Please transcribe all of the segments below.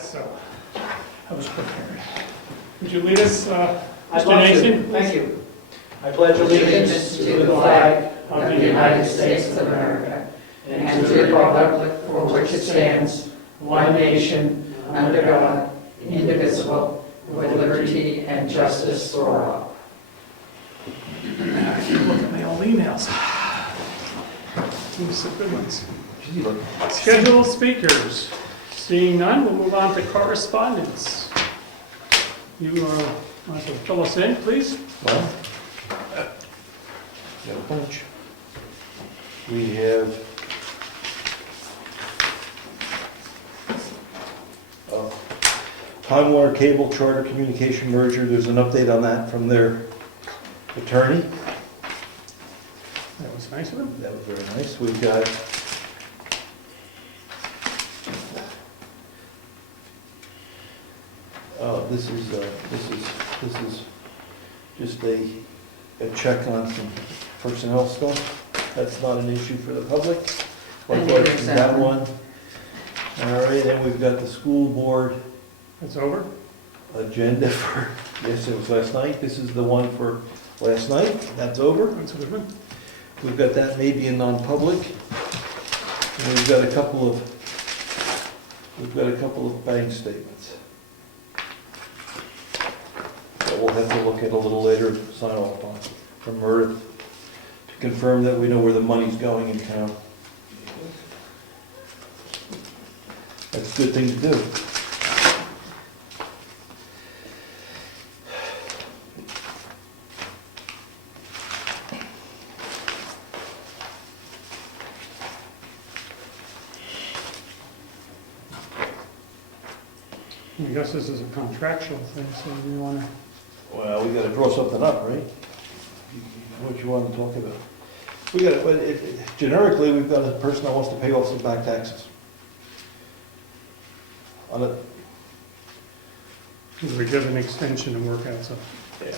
minutes, so I was prepared. Would you lead us, I'd Mr. love to. Nation? Thank you. I pledge allegiance to the flag of the United States of America and to the republic for which it stands, one nation, under God, indivisible, with liberty and justice for all. I can look at my old emails. These are good ones. Scheduled speakers. Seeing none, we'll move on to correspondence. You want to fill us in, please? Well, got a bunch. We have Time Warner Cable Charter Communication merger. There's an update on that from their attorney. That was nice of him. That was very nice. We've got this is just a check on some personnel stuff. That's not an issue for the public. Likewise, from that one. All right, then we've got the school board It's over? agenda for, yes, it was last night. This is the one for last night. That's over. That's a good one. We've got that maybe in non-public. And we've got a couple of bank statements that we'll have to look at a little later, sign off on from Meredith to confirm that we know where the money's going in town. That's a good thing to do. I guess this is a contractual thing, so we want to, Well, we gotta draw something up, right? What you want to talk about? We got, but generically, we've got a person that wants to pay off some back taxes. On it, we give an extension and work out, so, yeah,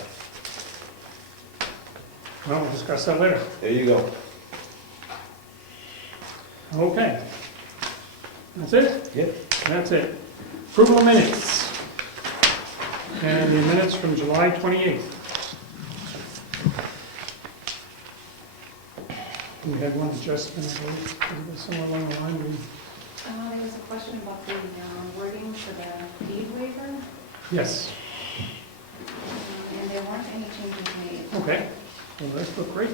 well, we'll discuss that later. there you go. Okay. That's it? Yep. That's it. Approval of minutes. And the minutes from July 28th. We had one adjustment, I believe, was it somewhere along the line. There was a question about the wording for the deed waiver, Yes, and there weren't any changes made. okay. Well, those look great.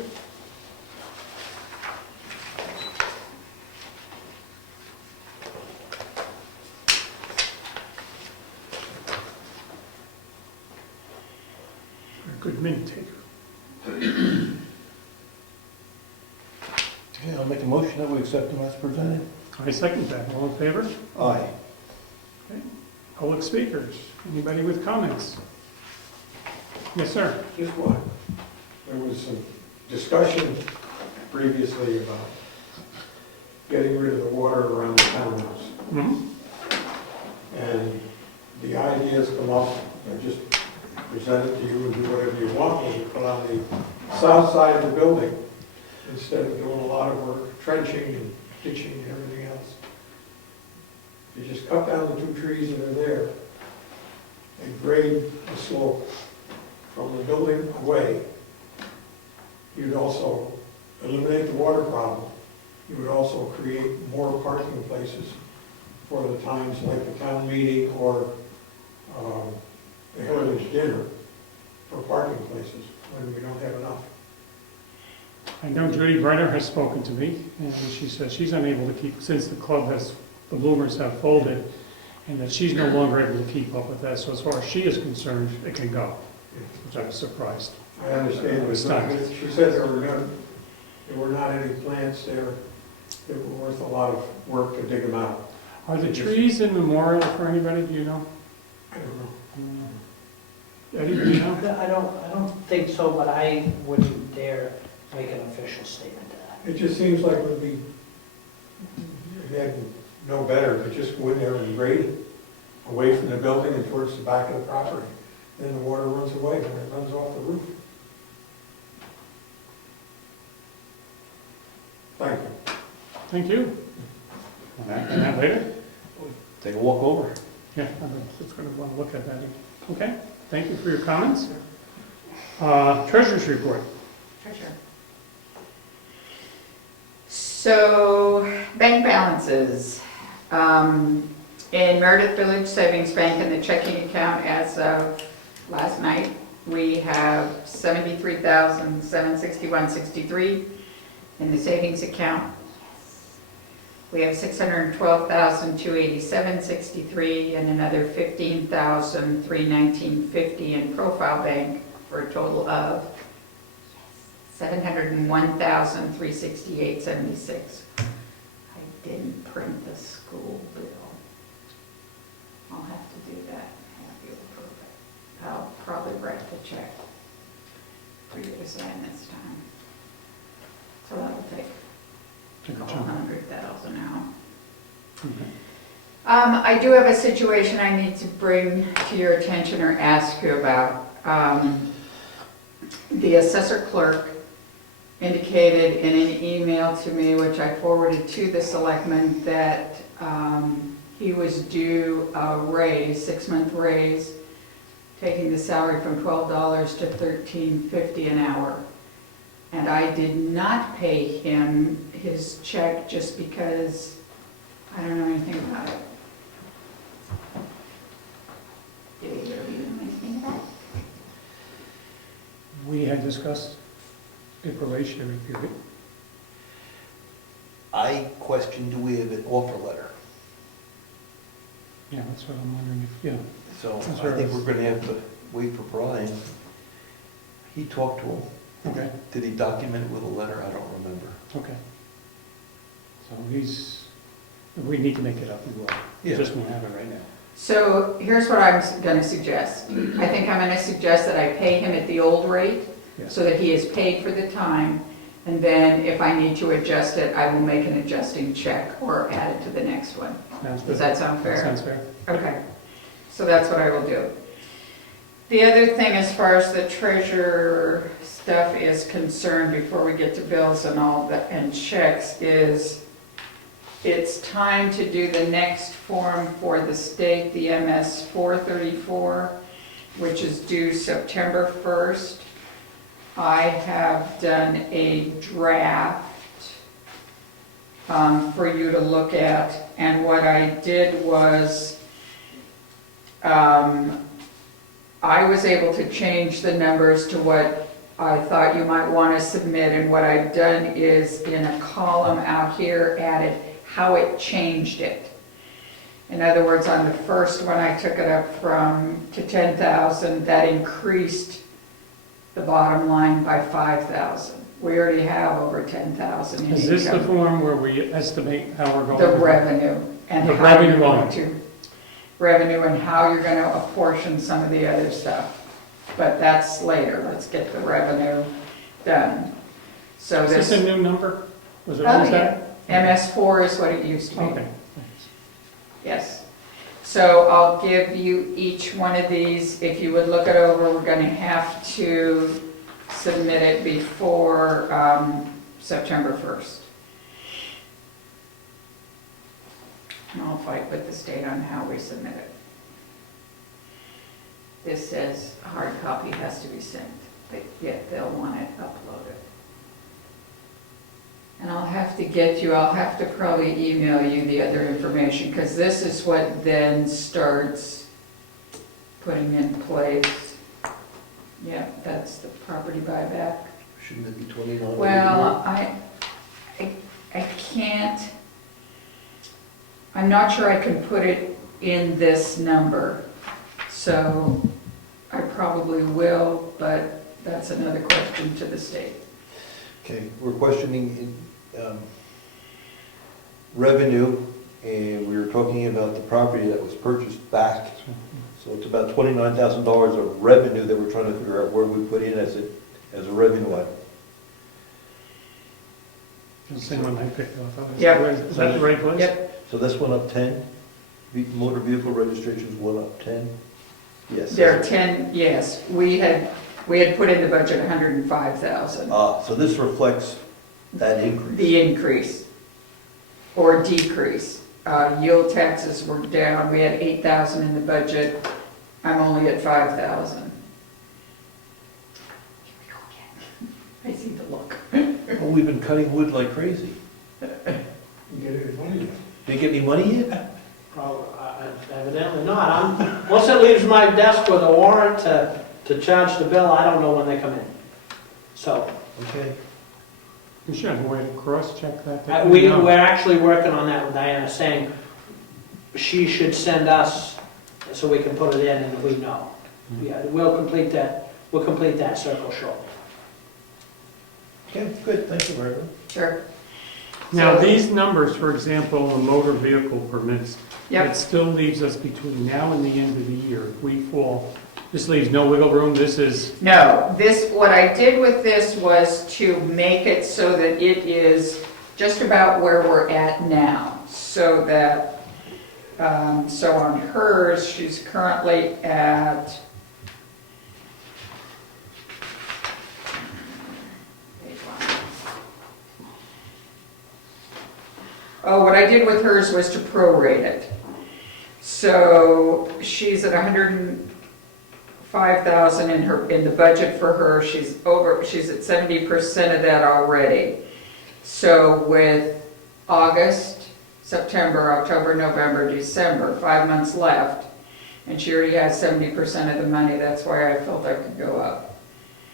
You're a good minute taker. Okay, I'll make a motion that we accept them as presented. I second that. All in favor? Aye. Public speakers. Anybody with comments? Yes, sir. Just one. There was some discussion previously about getting rid of the water around the townhouse. Mm-hmm. And the ideas come up, I just present it to you and do whatever you want with it, but on the south side of the building, instead of doing a lot of work, trenching and ditching and everything else, you just cut down the 2 trees that are there and grade the slope from the building away. You'd also eliminate the water problem. You would also create more parking places for the times like the town meeting or the Heritage Dinner for parking places when we don't have enough. I know Judy Brenner has spoken to me, and she says she's unable to keep, since the club has, the Bloomers have folded, and that she's no longer able to keep up with that. So as far as she is concerned, it can go, which I was surprised. I understand, but she said there were not any plants there that were worth a lot of work to dig them out. Are the trees in memorial for anybody, do you know? I don't know. Eddie, do you know? I don't think so, but I wouldn't dare make an official statement to that. It just seems like it would be, again, no better, but just go in there and grade it away from the building and towards the back of the property. Then the water runs away when it runs off the roof. Thank you. Thank you. And that later? Take a walk over. Yeah, I'm just gonna wanna look at that. Okay, thank you for your comments. Treasurer's report. Treasure. So, bank balances. In Meredith Village Savings Bank in the checking account as of last night, we have $73,761.63 in the savings account. We have $612,287.63 and another $15,319.50 in Profile Bank for a total of $701,368.76. I didn't print the school bill. I'll have to do that, have you approve it. I'll probably write the check for you to sign this time. So that'll take Take a a chunk. 100,000 out. Okay. I do have a situation I need to bring to your attention or ask you about. The assessor clerk indicated in an email to me, which I forwarded to the selectmen, that he was due a raise, 6-month raise, taking the salary from $12 to $13.50 an hour. And I did not pay him his check just because I don't know anything about it. Did either of you know anything about it? We had discussed a probationary period. I question, do we have an offer letter? Yeah, that's what I'm wondering if, yeah. So That's I right. think we're gonna have to wait for Brian. He talked to him. Okay, Did he document it with a letter? I don't remember. okay. So if we need to make it up, we will. We Yeah. just won't have it right now. So here's what I'm going to suggest. I think I'm going to suggest that I pay him at the old rate Yes. so that he is paid for the time. And then if I need to adjust it, I will make an adjusting check or add it to the next one. Sounds good. Does that sound fair? Sounds fair. Okay, so that's what I will do. The other thing, as far as the treasurer stuff is concerned, before we get to bills and all that, and checks, is it's time to do the next form for the state, the MS 434, which is due September 1st. I have done a draft for you to look at, and what I did was I was able to change the numbers to what I thought you might want to submit, and what I've done is in a column out here added how it changed it. In other words, on the first one, I took it up to 10,000, that increased the bottom line by 5,000. We already have over 10,000 in Is this the income. form where we estimate how we're going? The revenue and The how revenue you're going line. to, revenue and how you're going to apportion some of the other stuff. But that's later, let's get the revenue done. So Is this a new number? Was it Oh, always yeah. that? MS4 is what it used to be. Okay, thanks. Yes. So I'll give you each one of these. If you would look it over, we're going to have to submit it before September 1st. And I'll fight with the state on how we submit it. This says a hard copy has to be sent, but yet they'll want it uploaded. And I'll have to probably email you the other information, because this is what then starts putting in place. Yeah, that's the property buyback. Shouldn't it be 29? Well, I can't, I'm not sure I can put it in this number, so I probably will, but that's another question to the state. Okay, we're questioning revenue, and we were talking about the property that was purchased back. So it's about $29,000 of revenue that we're trying to figure out where we put in as a revenue item. The same one I picked up. Yeah. Is that the right place? Yep, So this went up 10, motor vehicle registrations went up 10? Yes. there are 10, yes, we had put in the budget 105,000. So this reflects that increase. The increase or decrease. yield taxes were down. We had 8,000 in the budget. I'm only at 5,000. I see the look. Well, we've been cutting wood like crazy. You get any money yet? Did you get any money yet? Probably, evidently not. Once it leaves my desk with a warrant to charge the bill, I don't know when they come in. So, Okay. We should have a way to cross-check that. we're actually working on that with Diana, saying she should send us so we can put it in and we know. Yeah, we'll complete that circle shortly. Okay, good, thank you, Margaret. Sure. Now, So- these numbers, for example, the motor vehicle permits, Yep. it still leaves us between now and the end of the year. If we fall, this leaves no wiggle room, this is, No, what I did with this was to make it so that it is just about where we're at now. So that, so on hers, she's currently at, oh, what I did with hers was to prorate it. So she's at 105,000 in the budget for her. She's at 70% of that already. So with August, September, October, November, December, 5 months left, and she already has 70% of the money, that's why I felt I could go up.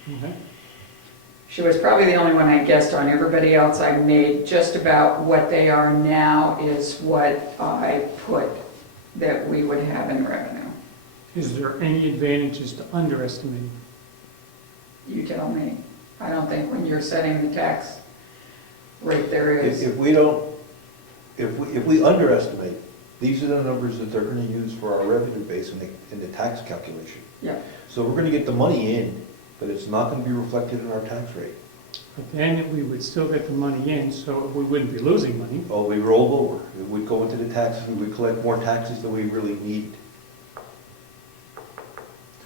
okay. She was probably the only one I guessed on. Everybody else I made just about what they are now is what I put that we would have in revenue. Is there any advantages to underestimating? You tell me. I don't think when you're setting the tax rate there is. If we don't, if we underestimate, these are the numbers that they're gonna use for our revenue base in the tax calculation. Yeah. So we're gonna get the money in, but it's not gonna be reflected in our tax rate. But then we would still get the money in, so we wouldn't be losing money. Oh, we rolled over. It would go into the taxes, we would collect more taxes than we really need.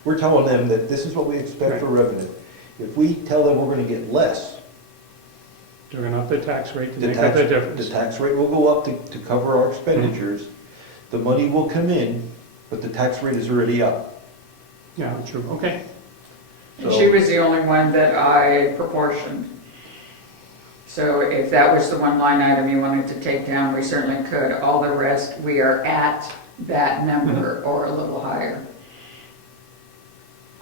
We're telling them that this is what we expect for revenue. If we tell them we're gonna get less, They're gonna up the tax rate to the make up the tax, the difference. tax rate will go up to cover our expenditures. The money will come in, but the tax rate is already up. Yeah, true, okay. And she was the only one that I proportioned. So if that was the one line item you wanted to take down, we certainly could. All the rest, we are at that number or a little higher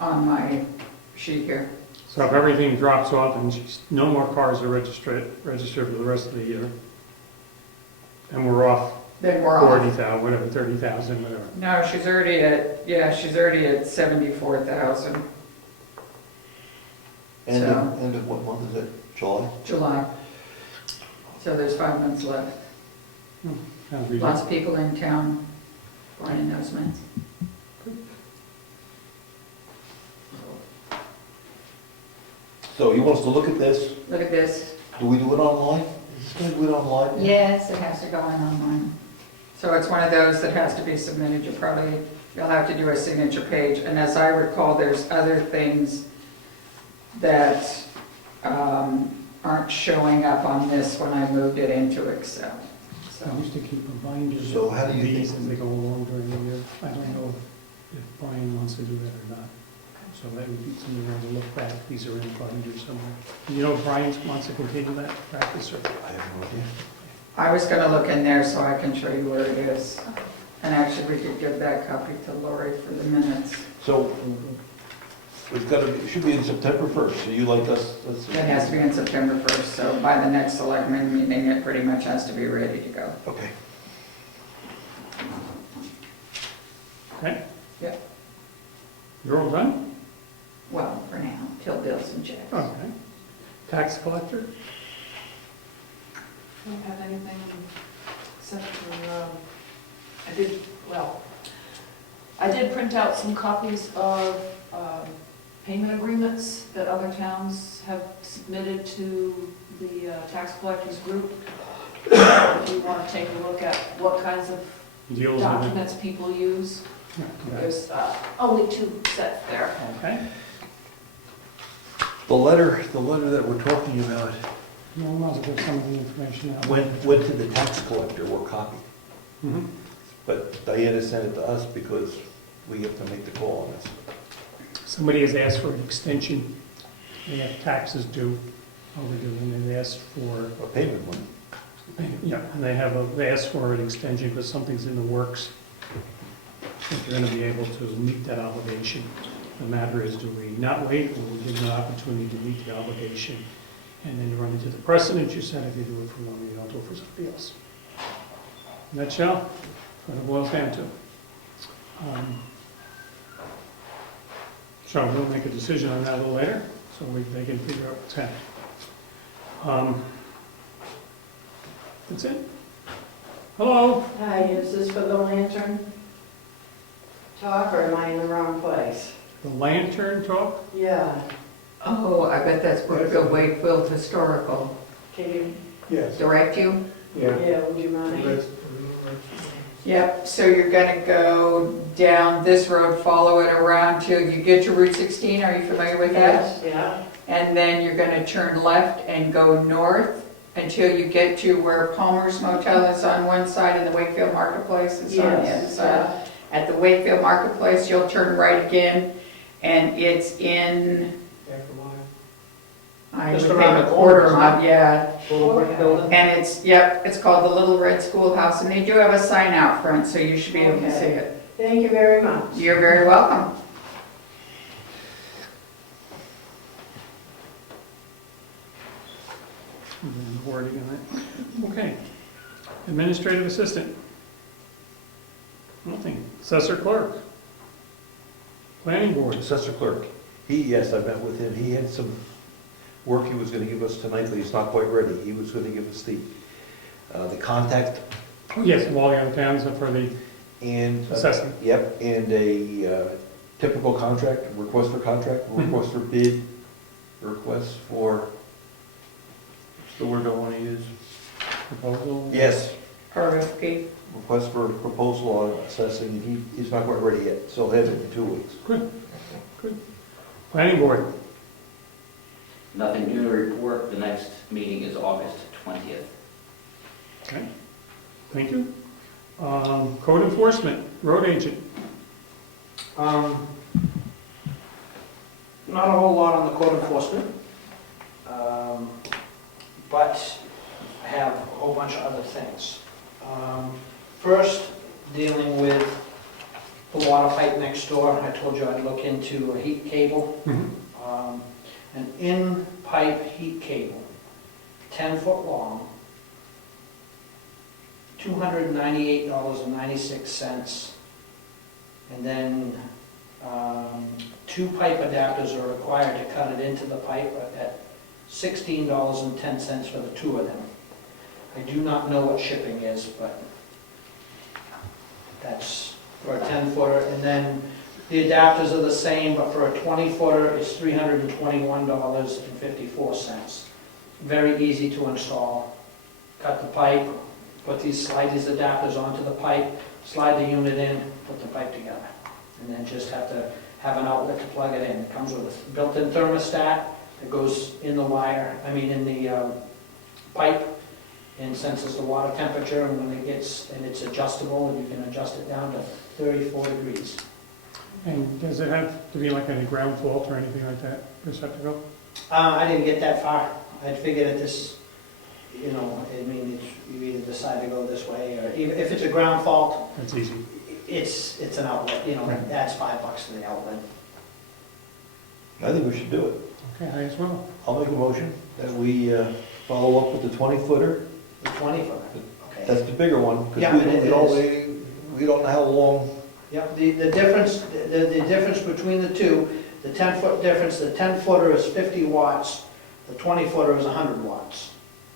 on my sheet here. So if everything drops off and no more cars are registered for the rest of the year, and we're off Then we're off. 40,000, whatever, 30,000, whatever. No, she's already at 74,000, End So- of what month is it? July? July. So there's 5 months left. That'll be Lots of people in town buying those months. So you want us to look at this? Look at this. Do we do it online? Is this gonna do it online? Yes, it has to go in online. So it's one of those that has to be submitted. You'll have to do a signature page. And as I recall, there's other things that aren't showing up on this when I moved it into Excel. So, I used to keep a binder So how do of you these think- as they go along during the year. I don't know if Brian wants to do that or not. So that would be something we have to look back. These are in a binder somewhere. You know if Brian wants to continue that practice or? I have no idea. I was gonna look in there so I can show you where it is. And actually, we could give that copy to Lori for the minutes. So it should be in September 1st, so you like us? It has to be in September 1st, so by the next selectmen meeting, it pretty much has to be ready to go. Okay. Okay? Yeah. You're all done? Well, for now, till bills and checks. Okay. Tax collector? I don't have anything except for, I did print out some copies of payment agreements that other towns have submitted to the tax collectors group. If you want to take a look at what kinds of Deals with it? documents people use, Yeah, okay. there's only 2 sets there. Okay. The letter that we're talking about No, we might as well get some of the information out. went to the tax collector, we're copied. Mhm. But Diana sent it to us because we have to make the call on this. Somebody has asked for an extension. They have taxes due, overdue, and they've asked for, A payment one. yeah, and they asked for an extension because something's in the works. If they're gonna be able to meet that obligation. The matter is, do we not wait, or we give them an opportunity to meet the obligation? And then you run into the precedent you said, if you do it for one, you don't do it for somebody else. In a nutshell, that's what it boils down to. So we'll make a decision on that a little later, so they can figure out what's happening. That's it. Hello? Hi, is this for the lantern talk, or am I in the wrong place? The lantern talk? Yeah. Oh, I bet that's Brookfield Wakefield Historical. Can you, Yes. Direct you? yeah, would you mind? Yep, so you're gonna go down this road, follow it around till you get to Route 16, are you familiar with that? Yes, yeah. And then you're gonna turn left and go north until you get to where Palmer's Motel is on one side and the Wakefield Marketplace is on the other Yes, side. At the Wakefield Marketplace, you'll turn right again, and it's in, I would Just think around a the quarter corner, mile, yeah. Little brick building. And it's, yep, it's called the Little Red Schoolhouse, and they do have a sign out front, so you should be able to see it. Thank you very much. You're very welcome. And then the wording on it. Okay. Administrative assistant. Nothing. Assessor clerk. Planning board. Assessor clerk, yes, I met with him, he had some work he was gonna give us tonight, but he's not quite ready. He was gonna give us the contact Oh, yes, of all the other towns for the and. assessment. Yep, and a typical contract, request for contract, request for bid, request for, what's the word I wanna use? Proposal. Yes, RFP. request for proposal on assessing, he's not quite ready yet, so he'll have it in 2 weeks. Good. Planning board. Nothing new to report. The next meeting is August 20th. Okay. Thank you. Code enforcement, road agent. Not a whole lot on the code enforcement, but I have a whole bunch of other things. First, dealing with the water pipe next door, I told you I'd look into a heat cable. An in-pipe heat cable, 10-foot long, $298.96. And then 2 pipe adapters are required to cut it into the pipe at $16.10 for the 2 of them. I do not know what shipping is, but that's for a 10-footer. And then the adapters are the same, but for a 20-footer, it's $321.54. Very easy to install. Cut the pipe, slide these adapters onto the pipe, slide the unit in, put the pipe together. And then just have to have an outlet to plug it in. It comes with a built-in thermostat that goes in the in the pipe, and senses the water temperature, and when it's adjustable, and you can adjust it down to 34 degrees. And does it have to be like any ground fault or anything like that, receptacle? I didn't get that far. I figured at this, you either decide to go this way, or even if it's a ground fault, That's easy. it's an outlet, Right. that's $5 to the outlet. I think we should do it. Okay, I as well. I'll make a motion that we follow up with the 20-footer. The 20-footer, okay. That's the bigger one, Yeah, because it we don't know how long. Yep, the difference between the two, the 10-foot difference, the 10-footer is 50 watts, the 20-footer is 100 watts.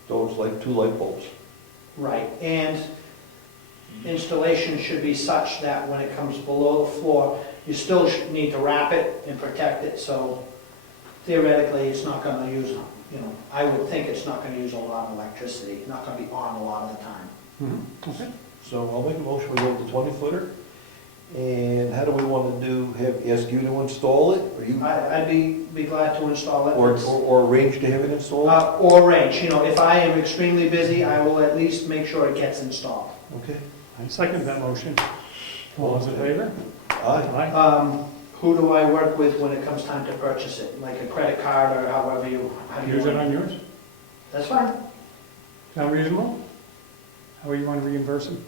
So it's like 2 light bulbs. Right, and installation should be such that when it comes below the floor, you still need to wrap it and protect it, so theoretically, it's not gonna use, I would think it's not gonna use a lot of electricity, it's not gonna be on a lot of the time. Okay. So I'll make a motion, we go with the 20-footer. And how do we want to ask you to install it? Or you, I'd be glad to install it. or arrange to have it installed? Or arrange, if I am extremely busy, I will at least make sure it gets installed. Okay. I second that motion. All those in favor? Aye. Aye. Who do I work with when it comes time to purchase it? Like a credit card or however how do you Use it want on yours? That's fine. Sound reasonable? How you want to reimburse them?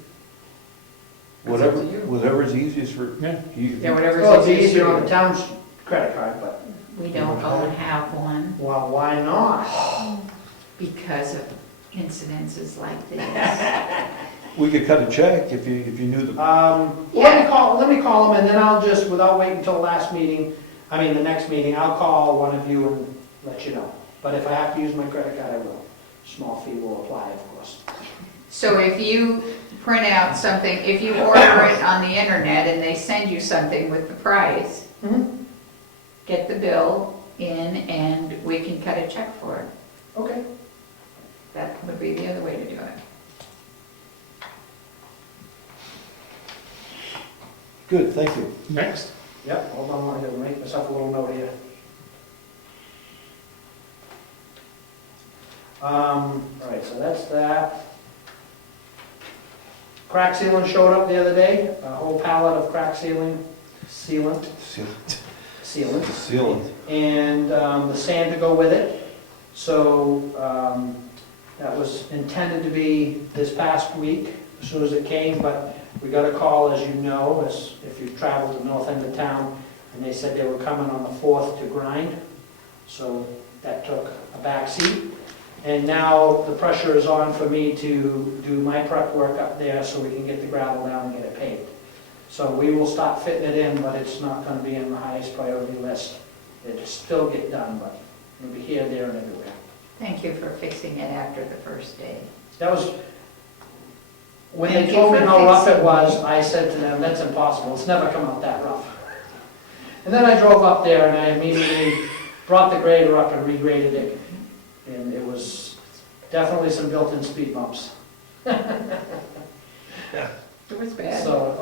Whatever, It's up to you. whatever's easiest for Yeah. you. Yeah, whatever's Well, it'd be easiest easier for on the you. town's credit card, but, We don't all have one well, why not? because of incidences like this. We could cut a check if you knew the, Let me call them and then I'll just, without waiting until the last meeting, the next meeting, I'll call one of you and let you know. But if I have to use my credit card, I will. Small fee will apply, of course. So if you print out something, if you order it on the internet and they send you something with the price, Mhm. get the bill in and we can cut a check for it. Okay. That would be the other way to do it. good, thank you. Next. Yep, hold on, I'm gonna make myself a little note here. All right, so that's that. Crack sealing showed up the other day, a whole pallet of crack sealant, Seal it. and the sand to go with it. So that was intended to be this past week, as soon as it came, but we got a call, as you know, if you've traveled to the north end of town, and they said they were coming on the 4th to grind. So that took a back seat. And now the pressure is on for me to do my prep work up there so we can get the gravel down and get it paved. So we will start fitting it in, but it's not going to be in the highest priority list. It'll still get done, but it'll be here, there, and everywhere. Thank you for fixing it after the first day. That was, when they Thank you told me for how rough fixing it was, I said to them, that's impossible, it's never come out that rough. And then I drove up there and I immediately brought the grader up and regraded it. And it was definitely some built-in speed bumps. It was bad. So, it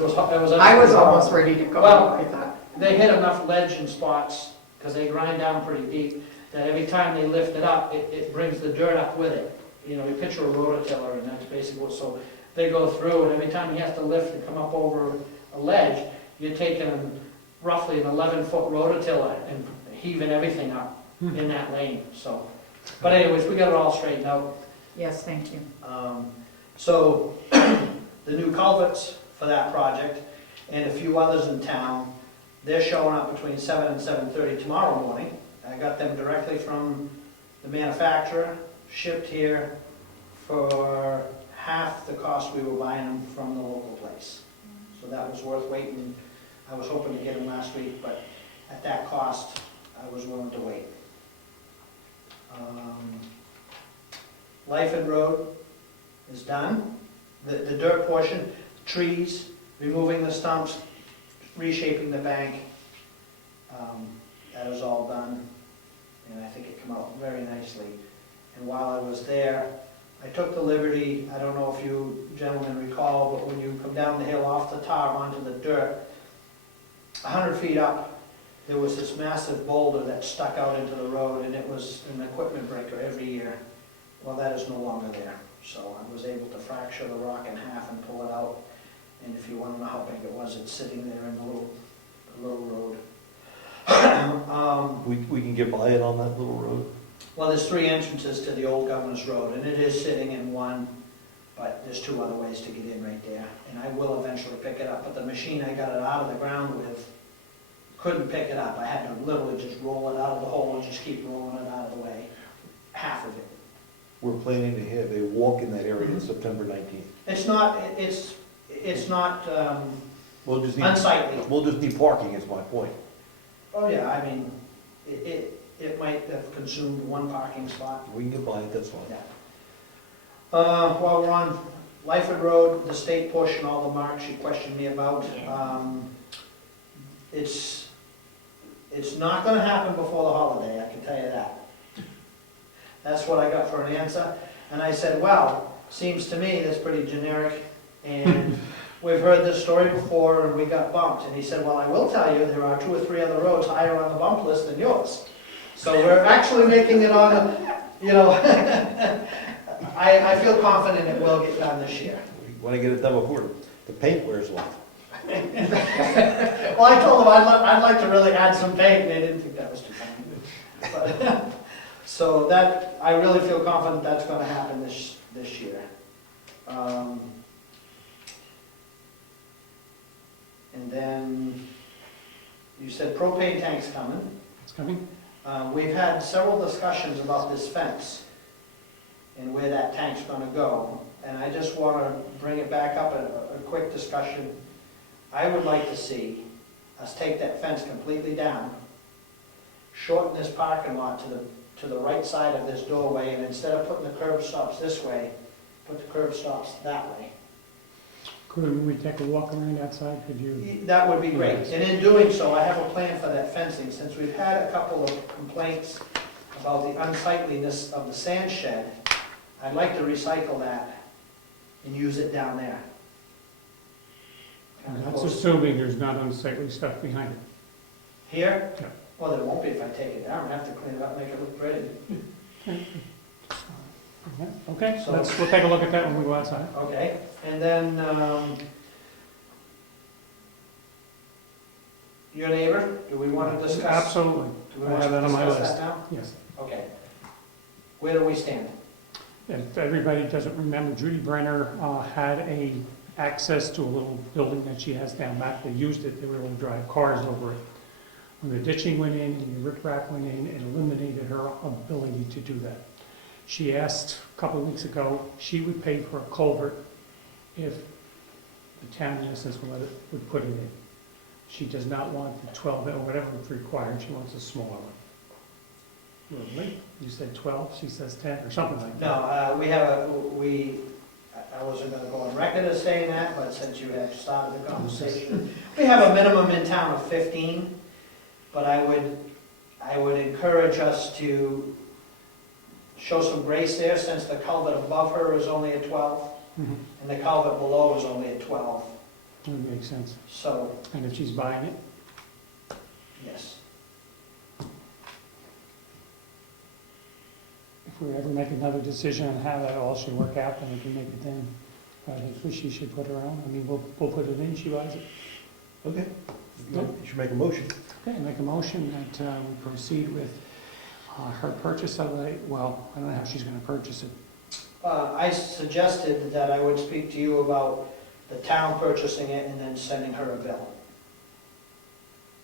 was. I was almost ready to go, Well, I thought. They hit enough ledge in spots, because they grind down pretty deep, that every time they lift it up, it brings the dirt up with it. You know, you picture a rototiller, and that's basically what, so they go through, and every time you have to lift and come up over a ledge, you're taking roughly an 11-foot rototiller and heaving everything up in that lane, so. But anyways, we got it all straightened out. Yes, thank you. So, the new culverts for that project, and a few others in town, they're showing up between 7 and 7:30 tomorrow morning. I got them directly from the manufacturer, shipped here for half the cost we were buying them from the local place. So that was worth waiting. I was hoping to get them last week, but at that cost, I was willing to wait. Lyford Road is done. The dirt portion, trees, removing the stumps, reshaping the bank, that is all done. And I think it came out very nicely. And while I was there, I took the liberty, I don't know if you gentlemen recall, but when you come down the hill off the tar onto the dirt, 100 feet up, there was this massive boulder that stuck out into the road, and it was an equipment breaker every year. Well, that is no longer there. So I was able to fracture the rock in half and pull it out. And if you want to know how big it was, it's sitting there in the little road. We can get by it on that little road. Well, there's 3 entrances to the old Governor's Road, and it is sitting in one, but there's 2 other ways to get in right there. And I will eventually pick it up, but the machine I got it out of the ground with couldn't pick it up. I had to literally just roll it out of the hole and just keep rolling it out of the way, half of it. We're planning to have a walk in that area on September 19th. It's not We'll just unsightly. We'll just need parking, is my point. Oh, yeah, I mean, it might have consumed 1 parking spot. We can get by it, that's fine. Yeah. While we're on Lyford Road, the state push and all the marks you questioned me about, it's not gonna happen before the holiday, I can tell you that. That's what I got for an answer. And I said, well, seems to me that's pretty generic, and we've heard this story before and we got bumped. And he said, well, I will tell you, there are 2 or 3 other roads higher on the bump list than yours. So we're actually making it on, I feel confident it will get done this year. wanna get it done before the paint wears off. Well, I told them I'd like to really add some paint, and they didn't think that was too funny. But, so that, I really feel confident that's gonna happen this year. And then, you said propane tank's coming. It's coming? We've had several discussions about this fence and where that tank's gonna go. And I just wanna bring it back up, a quick discussion. I would like to see us take that fence completely down, shorten this parking lot to the right side of this doorway, and instead of putting the curb stops this way, put the curb stops that way. Could we take a walk around that side? Could you? That would be great. And in doing so, I have a plan for that fencing, since we've had a couple of complaints about the unsightliness of the sand shed. I'd like to recycle that and use it down there. That's assuming there's not unsightly stuff behind it. Here? Yeah. Well, there won't be if I take it down. I have to clean it up, make it look pretty. Okay, So- we'll take a look at that when we go outside. Okay, and then, your neighbor, do we want to discuss? Absolutely. Do we I want have to that on my discuss list. that now? Yes. Okay. Where do we stand? If everybody doesn't remember, Judy Brenner had access to a little building that she has down back. They used it, they were able to drive cars over it. When the ditching went in and the riprap went in, it eliminated her ability to do that. She asked a couple of weeks ago, she would pay for a culvert if the town, in essence, would put it in. She does not want the 12 or whatever is required, she wants a smaller one. Really? You said 12, she says 10, or something like that. No, I wasn't gonna go on record as saying that, but since you had started the conversation, we have a minimum in town of 15, but I would encourage us to show some grace there, since the culvert above her is only a 12, Mhm. and the culvert below is only a 12, That would make sense. so, And if she's buying it, yes. if we ever make another decision on how that all should work out, then we can make it then. I think she should put her own, I mean, we'll put it in, she buys it. Okay. You should make a motion. Okay, make a motion that we proceed with her purchase of it. Well, I don't know how she's gonna purchase it. I suggested that I would speak to you about the town purchasing it and then sending her a bill.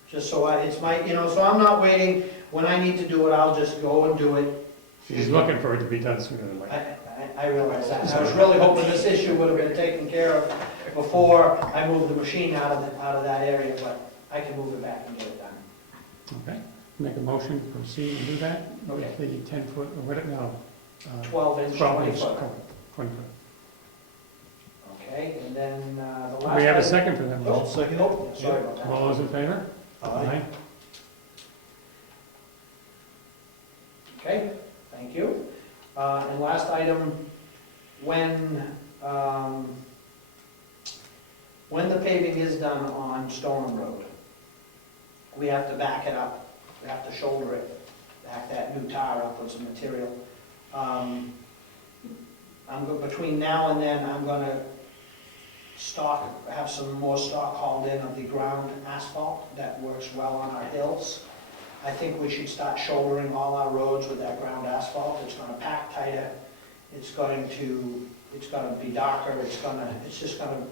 Just so it's my, so I'm not waiting, when I need to do it, I'll just go and do it. She's looking for it to be done sooner than later. I realize that. I was really hoping this issue would have been taken care of before I moved the machine out of that area, but I can move it back and get it done. Okay, make a motion, proceed and do that. Okay. With the 10-foot, or what, no. 12-inch, 12 20 inch, foot. 20 foot. Okay, and then the Do last. we have a item- second for that Oh, motion? Second. oh, sorry about that. All those in favor? Aye. Okay, thank you. And last item, when the paving is done on Stoneham Road, we have to back it up, we have to shoulder it, back that new tar up with some material. Between now and then, I'm gonna have some more stock hauled in of the ground asphalt that works well on our hills. I think we should start shouldering all our roads with that ground asphalt. It's gonna pack tighter, it's gonna be darker, it's just gonna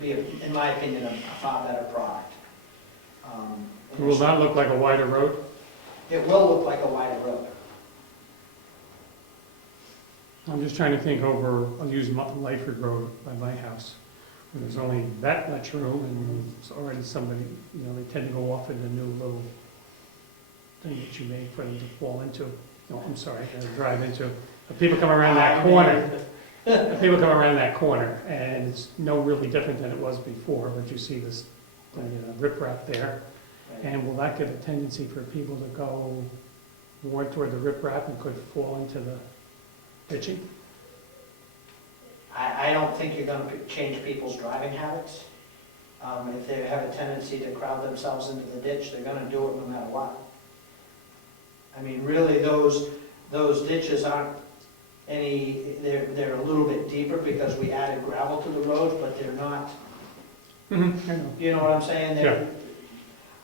be, in my opinion, a far better product. It will not look like a wider road? It will look like a wider road. I'm just trying to think over, I'll use Lyford Road by my house, where there's only that much room, and there's already somebody, they tend to go off in the new little thing that you made for them to fall into. No, I'm sorry, drive into. But people come around that corner, and it's no really different than it was before, but you see this, the riprap there. And will that give a tendency for people to go more toward the riprap and could fall into the ditching? I don't think you're gonna change people's driving habits. If they have a tendency to crowd themselves into the ditch, they're gonna do it no matter what. I mean, really, those ditches aren't they're a little bit deeper because we added gravel to the roads, but they're not, I know. you know what I'm saying? Yeah.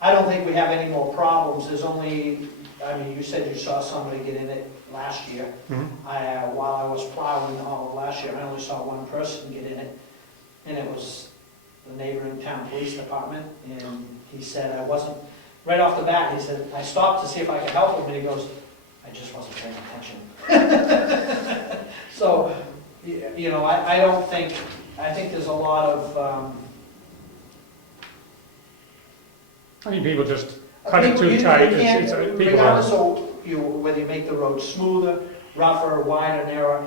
I don't think we have any more problems, there's only, I mean, you said you saw somebody get in it last year. Mhm. While I was plowing all of last year, I only saw one person get in it, and it was the neighboring town police department, and he said, I wasn't, right off the bat, he said, I stopped to see if I could help him, and he goes, I just wasn't paying attention. So, you know, I don't think, I think there's a lot of, I mean, people just cut it people- too you tight. can't- People Regardless are, of whether you make the road smoother, rougher, wider, narrower,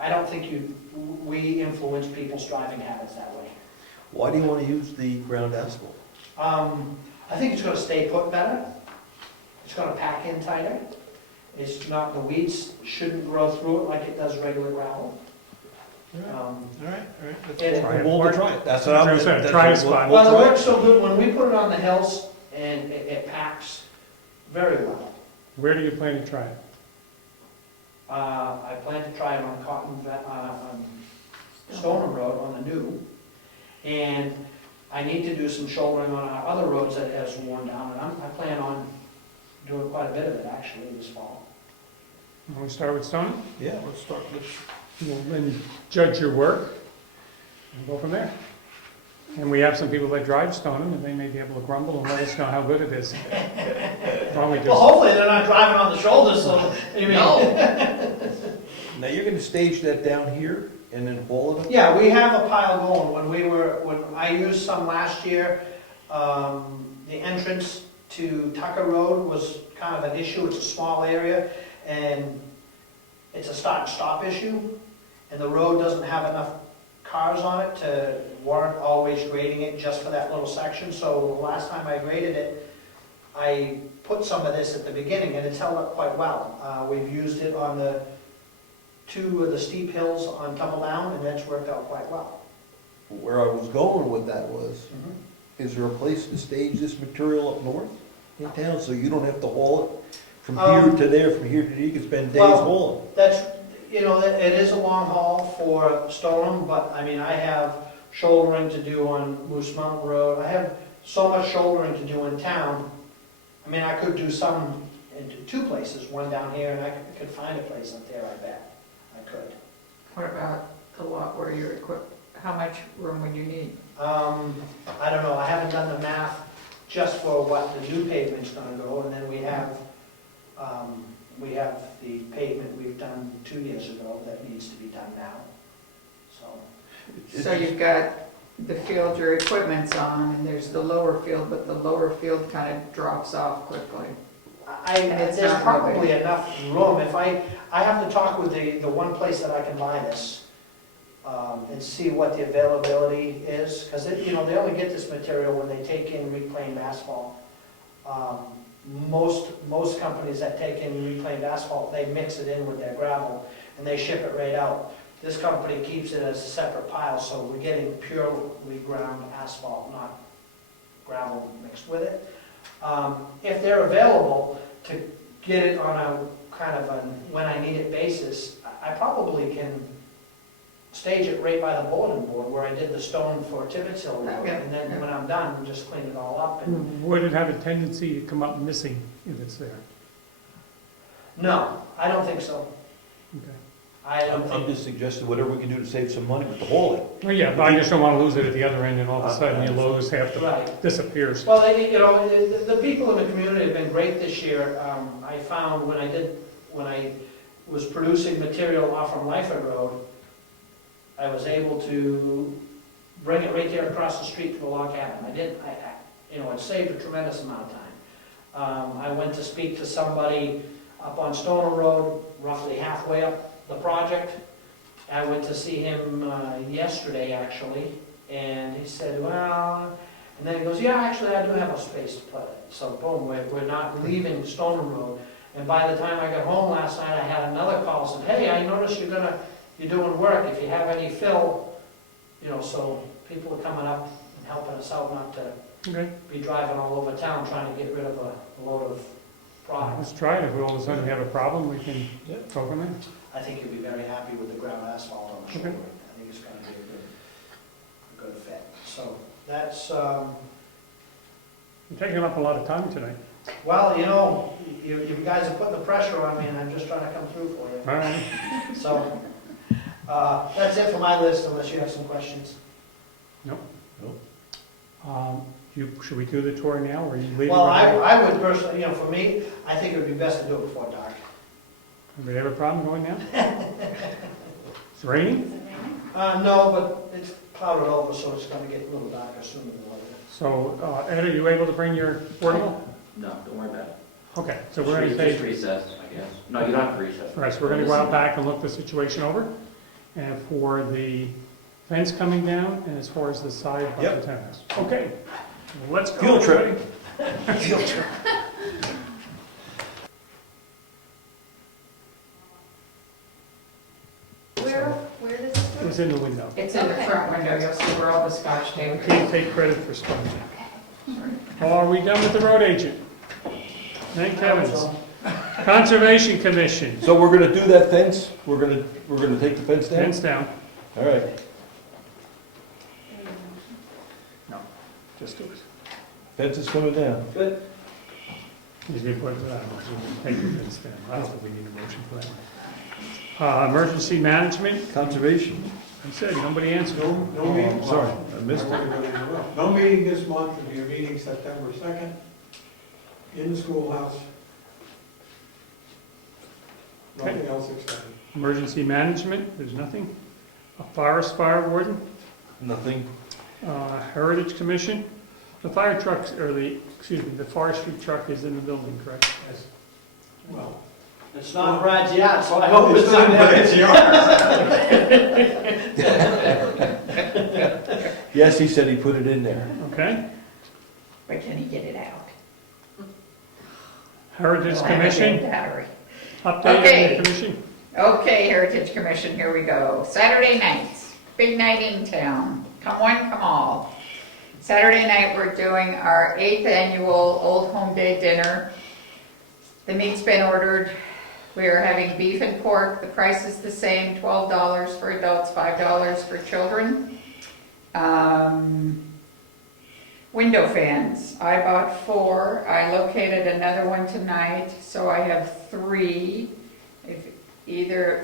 I don't think we influence people's driving habits that way. Why do you want to use the ground asphalt? I think it's gonna stay put better. It's gonna pack in tighter. It's not, the weeds shouldn't grow through it like it does regular gravel. All right. And- We'll try it. That's what I'm That's what I gonna. said, try a spot. Well, it works so good, when we put it on the hills, and it packs very well. where do you plan to try it? I plan to try it on on Stoneham Road on the new, and I need to do some shouldering on our other roads that has worn down, and I plan on doing quite a bit of it actually this fall. Want we start with Stone? Yeah, let's start with. We'll then judge your work and go from there. And we have some people that drive Stoneham, and they may be able to grumble and let us know how good it is. Probably Well, just, hopefully they're not driving on the shoulders, so, you mean. Now, you're gonna stage that down here and then haul it up? Yeah, we have a pile going. When I used some last year, the entrance to Tucker Road was kind of an issue. It's a small area, and it's a start and stop issue, and the road doesn't have enough cars on it to warrant always grading it just for that little section. So the last time I graded it, I put some of this at the beginning, and it's held up quite well. We've used it on the two of the steep hills on Tumble Down, and that's worked out quite well. Where I was going with that was, is there a place to stage this material up north in town, so you don't have to haul it from here to there, from here to there, you can spend days Well- hauling? That's, you know, it is a long haul for Stoneham, but I mean, I have shouldering to do on Moose Mountain Road. I have so much shouldering to do in town. I mean, I could do some in two places, one down here, and I could find a place up there, I bet. I could. What about the lot where you're equipped? How much room would you need? I don't know, I haven't done the math just for what the new pavement's gonna go, and then we have the pavement we've done 2 years ago that needs to be done now, so. So you've got the field your equipment's on, and there's the lower field, but the lower field kind of drops off quickly. And it's There's not probably enough room, if I have to talk with the one place that I can buy this, and see what the availability is, because you know, they only get this material when they take in reclaimed asphalt. Most companies that take in reclaimed asphalt, they mix it in with their gravel, and they ship it right out. This company keeps it as a separate pile, so we're getting purely ground asphalt, not gravel mixed with it. If they're available to get it on a kind of a when I need it basis, I probably can stage it right by the bulletin board where I did the stone for Tibbetts Hill Road. Okay. And then when I'm done, just clean it all up. And would it have a tendency to come up missing if it's there? no, I don't think so. Okay. I don't I'm think, just suggesting whatever we can do to save some money with the hauling. Well, yeah, but I just don't want to lose it at the other end, and all of a sudden your loads have to right. disappears. Well, you know, the people in the community have been great this year. I found when I was producing material off from Lyford Road, I was able to bring it right there across the street to the log cabin. You know, it saved a tremendous amount of time. I went to speak to somebody up on Stoner Road, roughly halfway up the project. I went to see him yesterday, actually, and he said, well, and then he goes, yeah, actually, I do have a space to put it. So boom, we're not leaving Stoner Road. And by the time I got home last night, I had another call, said, hey, I noticed you're doing work, if you have any fill, you know, so people are coming up and helping us out, not to Okay, be driving all over town trying to get rid of a load of product. let's try it. If we all of a sudden have a problem, we can Yeah. go from there. I think you'll be very happy with the ground asphalt on the shoulder. Okay. I think it's gonna be a good fit. So that's, You're taking up a lot of time tonight. well, you know, you guys are putting the pressure on me and I'm just trying to come through for you. All right. So, that's it for my list unless you have some questions. Should we do the tour now, or are you leaving? Well, right now? I would personally, you know, for me, I think it would be best to do it before dark. Anybody have a problem going now? It's raining, Is it raining? No, but it's clouded over, so it's gonna get a little darker sooner than later. so Ed, are you able to bring your portable? No, don't worry about it. Okay, so we're going to Just take, recess, I guess. No, you don't have to recess. all right, so we're going to go out back and look the situation over. And for the fence coming down, and as far as the side by the townhouse. Okay, let's go. Field trip. everybody. Field trip. Where does this go? It's in the window. It's in the front window, you'll see where all the scotch tape We is. can't take credit for sponging. Are we done with the road agent? Thank heavens. Conservation Commission, So we're gonna do that fence? We're gonna take the fence down? fence down. All right. Just do it. Fence is coming down. Good. He's going to put it down. Take the fence down. I don't think we need a motion for that. Emergency management, Conservation. I said, nobody answered. No meeting. Sorry, I missed it. No meeting this month, there'll be a meeting September 2nd in the schoolhouse. Nothing else exciting. Emergency management, there's nothing. A forest fire warden, Nothing. Heritage Commission. The fire trucks, or the forestry truck is in the building, correct? Yes. Well, It's not Brad's yard, so I hope it's not, in but there. it's yours. Yes, he said he put it in there. Okay. But can he get it out? Heritage We'll have a dead Commission, battery. update on Okay. the commission. Okay, Heritage Commission, here we go. Saturday nights, big night in town. Come one, come all. Saturday night, we're doing our 8th annual Old Home Day dinner. The meat's been ordered. We are having beef and pork. The price is the same, $12 for adults, $5 for children. Window fans, I bought 4. I located another one tonight, so I have 3.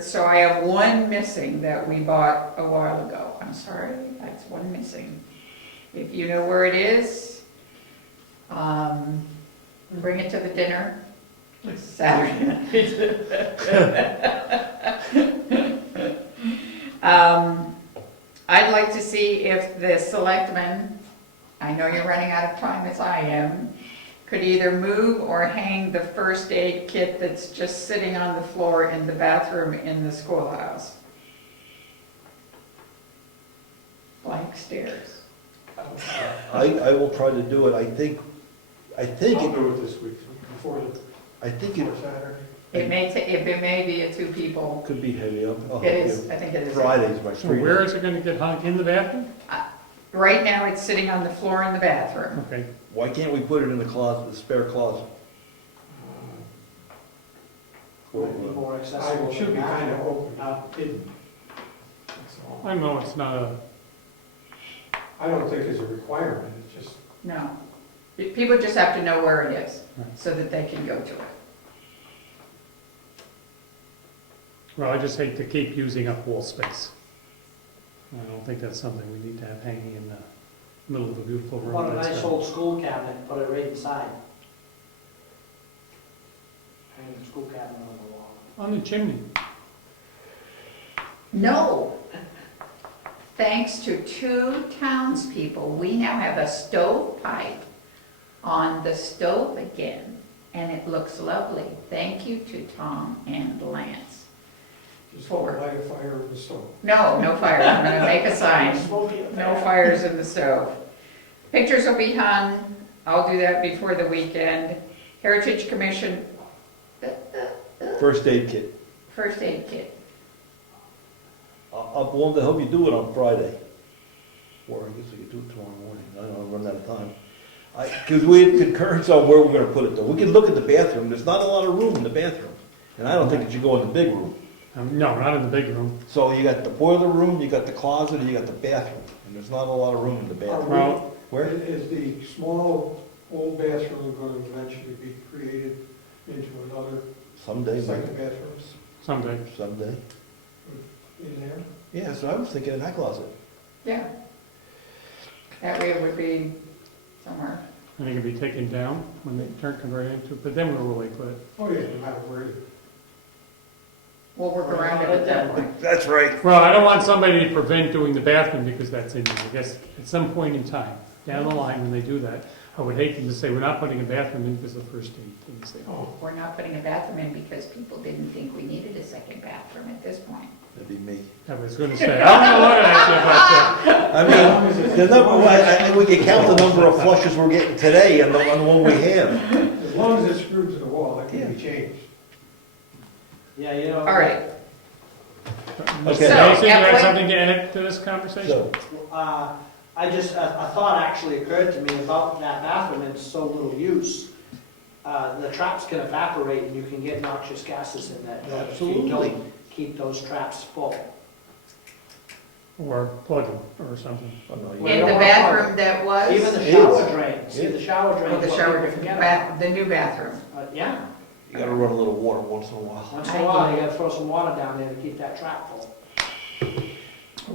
So I have 1 missing that we bought a while ago. I'm sorry, that's 1 missing. If you know where it is, bring it to the dinner Saturday night. I'd like to see if the selectmen, I know you're running out of time as I am, could either move or hang the first aid kit that's just sitting on the floor in the bathroom in the schoolhouse. Blank stares. I will try to do it. I think I'll it, do it this week, before Saturday. It may be a 2 people. could be heavy up. I'll It help is, you. I think it is. Friday's my So free where day. is it going to get hung? In the bathroom? Right now, it's sitting on the floor in the bathroom. Okay. Why can't we put it in the closet, the spare closet? Might be more accessible. It should be than kind of that. open, not hidden. That's all. I know it's not a, I don't think it's a requirement, it's just, No. People just have to know where it is, so that they can go to it. well, I just hate to keep using up wall space. I don't think that's something we need to have hanging in the middle of a beautiful room. Want a That's nice done. old school cabinet, put it right inside. Hang the school cabinet on the wall. On the chimney. No. Thanks to 2 townspeople, we now have a stovepipe on the stove again, and it looks lovely. Thank you to Tom and Lance. just Four. light a fire in the stove. No fire, I'm gonna make a sign. No fires in the stove. Pictures will be hung, I'll do that before the weekend. Heritage Commission, First aid kit. first aid kit. I'll want to help you do it on Friday. Or I guess we could do it tomorrow morning. I don't know, I'm running out of time. Because we had concurrence on where we're gonna put it though. We can look at the bathroom. There's not a lot of room in the bathroom. And I don't think it should go in the big room. No, not in the big room. So you got the boiler room, you got the closet, and you got the bathroom, and there's not a lot of room in the bathroom. Well, Where? Is the small old bathroom going to eventually be created into another Someday, second bathroom someday. someday. in there? Yeah, so I was thinking in that closet. Yeah. That way it would be somewhere. And it can be taken down when they turn convert into, but then where will they put it? Oh, yeah, no matter where it We'll work around it at that point. That's right. Well, I don't want somebody to prevent doing the bathroom because that's in there. I guess at some point in time, down the line when they do that, I would hate them to say, we're not putting a bathroom in because the first date. And you say, oh, We're not putting a bathroom in because people didn't think we needed a second bathroom at this point. That'd be me. I was gonna say, I don't know what I asked you about that. I mean, the number, I we can count the number of flushes we're getting today on the one we have. As long as it's screwed to the wall, it can be changed. Yeah, you know. All right, Mr. Okay. Mason, you at had what- something to add to this conversation? So, I just, a thought actually occurred to me about that bathroom and so little use. The traps can evaporate and you can get noxious gases in that building if you Absolutely. don't keep those traps full. Or plug them or something. oh, no, Well, in you the don't bathroom that was? Even the It shower is. drain, see the Yeah. shower drain. Oh, the what shower, people forget about. the new bathroom. Yeah, you gotta run a little water once in a while. once in a while you gotta throw some water down there to keep that trap full.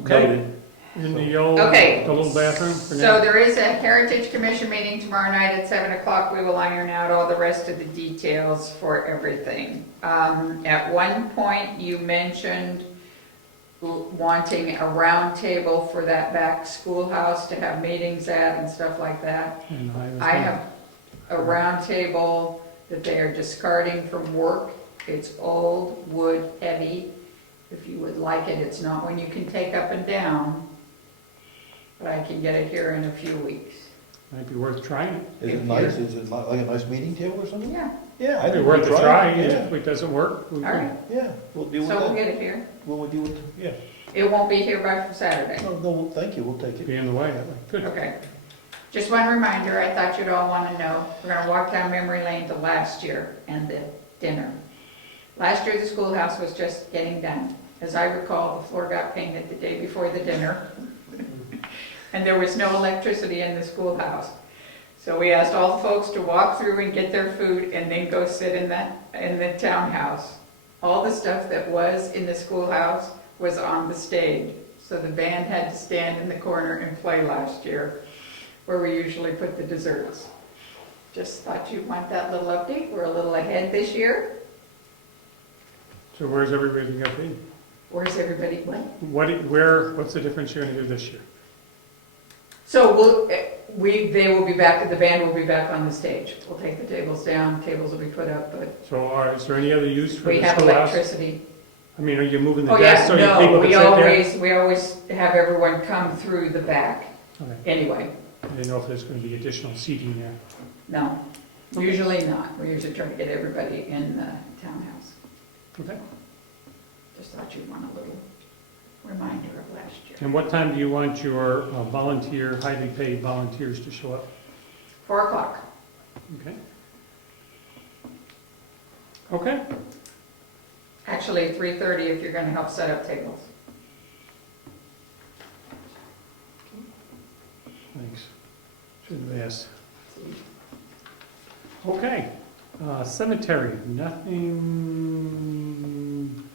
Okay, Noted. in the old, Okay. the little bathroom for So now. there is a Heritage Commission meeting tomorrow night at 7 o'clock. We will iron out all the rest of the details for everything. At one point, you mentioned wanting a round table for that back schoolhouse to have meetings at and stuff like that. And I have a round table that they are discarding from work. It's old, wood, heavy. If you would like it, it's not one you can take up and down, but I can get it here in a few weeks. Might be worth trying it. Is it nice? Is it like a nice meeting table or something? Yeah, Yeah, I Might be think worth a we'll try, it. and Yeah, if it doesn't work, we all right. yeah, we'll deal with So we'll that. get it here. We'll deal with, yeah. It won't be here by Saturday. No, no, thank you, we'll take it. be in the way that way. Good. Okay. Just one reminder, I thought you'd all want to know, we're going to walk down memory lane to last year and the dinner. Last year, the schoolhouse was just getting done. As I recall, the floor got painted the day before the dinner, and there was no electricity in the schoolhouse. So we asked all the folks to walk through and get their food and then go sit in the townhouse. All the stuff that was in the schoolhouse was on the stage. So the band had to stand in the corner and play last year, where we usually put the desserts. Just thought you'd want that little update. We're a little ahead this year. So where's everybody gonna be? Where's everybody? What? What's the difference you're gonna do this year? So they will be back, the band will be back on the stage. We'll take the tables down, tables will be put up, but So is there any other use for we the have schoolhouse? electricity. I mean, are you moving the Oh, desk yeah, so you no, people can sit there? we always have everyone come through the back. Okay. Anyway, I didn't know if there's gonna be additional seating there. no, usually not. We usually try to get everybody in the townhouse. Okay. Just thought you'd want a little reminder of last year. And what time do you want your highly paid volunteers to show up? 4 o'clock. Okay. Okay. Actually, 3:30 if you're gonna help set up tables. Thanks. Shouldn't have asked. Okay. Cemetery, nothing,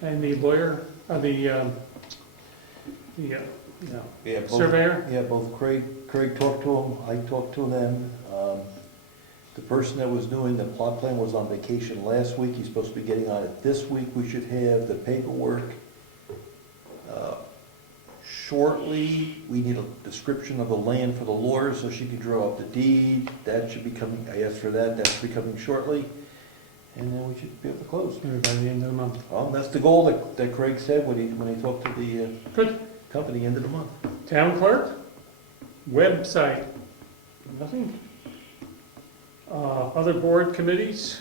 and the lawyer, Yeah, both- surveyor? Yeah, both Craig talked to him, I talked to them. The person that was doing the plot plan was on vacation last week, he's supposed to be getting on it this week. We should have the paperwork shortly. We need a description of the land for the lawyer so she can draw up the deed. That should be coming, I asked for that, that's be coming shortly. And then we should be able to close. Maybe by the end of the month. That's the goal that Craig said when he talked to the Good. company, end of the month. Town clerk, website, nothing. Other board committees?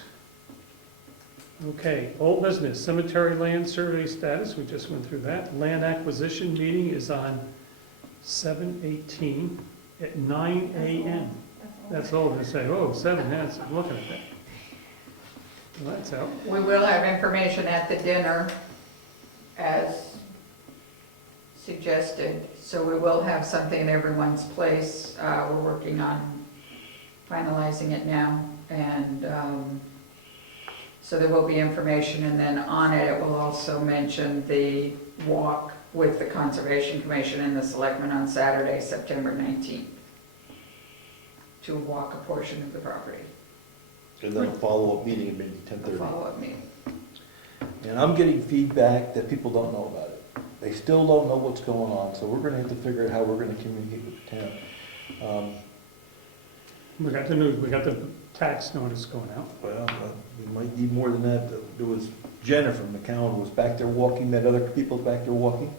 Okay, old business, cemetery land survey status, we just went through that. Land acquisition meeting is on 7/18 at 9 a.m. That's all to say, oh, 7, that's, I'm looking at that. Well, that's out. We will have information at the dinner as suggested. So we will have something in everyone's place. We're working on finalizing it now. And so there will be information, and then on it, it will also mention the walk with the Conservation Commission and the Selectmen on Saturday, September 19th, to walk a portion of the property, And then a follow-up meeting at maybe a 10:30. follow-up meeting. And I'm getting feedback that people don't know about it. They still don't know what's going on, so we're gonna have to figure out how we're gonna communicate with the town. We got the news, we got the tax notice going out. Well, we might need more than that. There was Jennifer McCown was back there walking, met other people back there walking.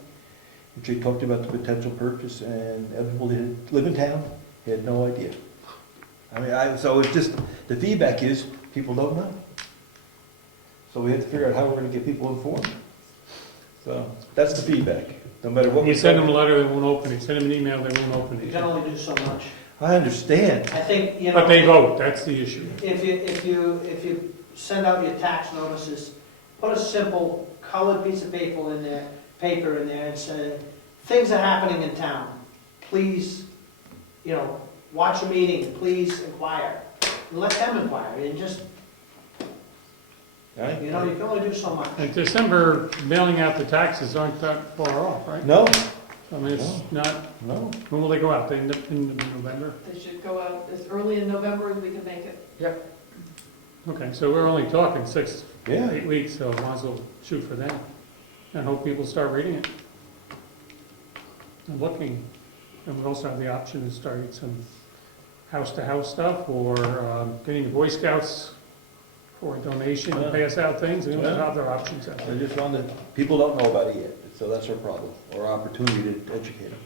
And she talked about the potential purchase, and other people that live in town had no idea. I mean, so it's just, the feedback is, people don't know. So we have to figure out how we're gonna get people informed. So, that's the feedback, no matter what we You send them a letter, they won't open it. Send them an email, they won't open You it. can only do so much. I understand. I think, you know. But they vote, that's the issue. If you send out your tax notices, put a simple colored piece of paper in there and say, things are happening in town. Please, watch a meeting, please inquire. And let them inquire, and just, Right? you can only do so much. And December mailing out the taxes aren't that far off, right? No, I mean, it's not, no. when will they go out? They end up in November? They should go out as early in November as we can make it. Okay, so we're only talking 6, Yeah. 8 weeks, so might as well shoot for that. And hope people start reading it. And looking. And we also have the option to start some house-to-house stuff, or getting the Boy Scouts for a donation to pass out things, and there's other options out I there. just found that people don't know about it yet, so that's our problem, or opportunity to educate them.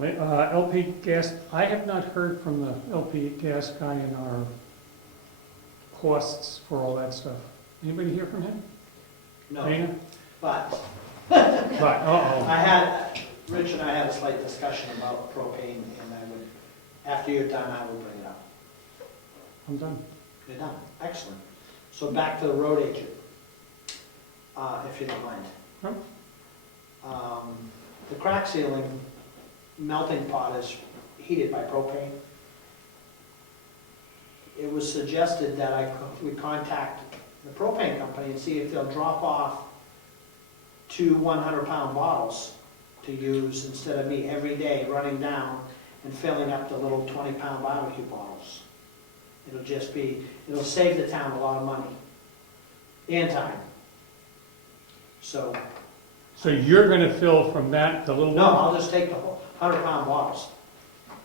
LP gas, I have not heard from the LP gas guy in our costs for all that stuff. Anybody hear from him? No, Dana? but But, Rich and I had a slight discussion about propane, and after you're done, I will bring it up. I'm done. You're done, excellent. So back to the road agent, if you don't mind. Sure. The crack sealing melting pot is heated by propane. It was suggested that we contact the propane company and see if they'll drop off 2 100-pound bottles to use instead of me every day running down and filling up the little 20-pound barbecue bottles. It'll save the town a lot of money and time. So, you're gonna fill from that, the little no, one? I'll just take the 100-pound bottles